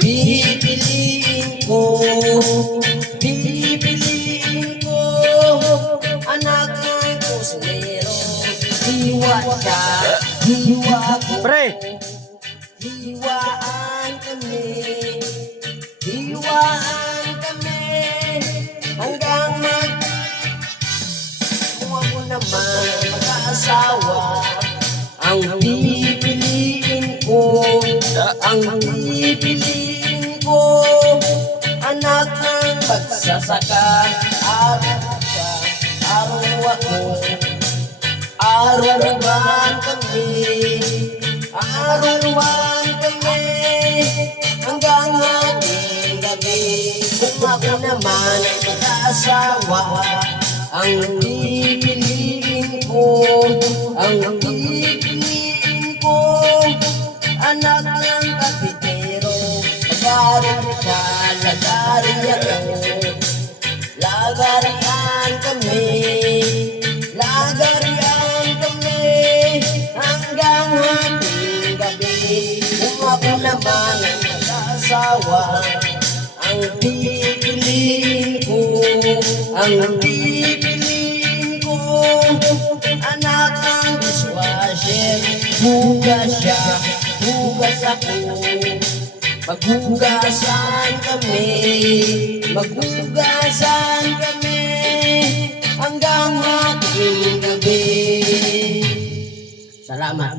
Pipiliin ko, pipiliin ko, anak ng kusinero. Hiwa siya, hiwa ko. Pre! Hiwaan kami, hiwaan kami, hanggang kung ako naman mag-aasawa. Ang pipiliin ko, ang pipiliin ko, anak ng magsasaka. Araw siya, araw ako, arawan kami, arawan kami, hanggang ating gabi. Kung ako naman ay mag-aasawa, ang pipiliin ko, ang pipiliin ko, anak ng kapitero. Lagarin siya, lagarin ako, lagarian kami, lagarian kami, hanggang hating gabi. Kung ako naman ay mag-asawa, ang pipiliin ko, ang pipiliin ko, anak ng dishwasher. Hugas siya, hugas ako, maghugasan kami, maghugasan kami, hanggang hating gabi. Salamat.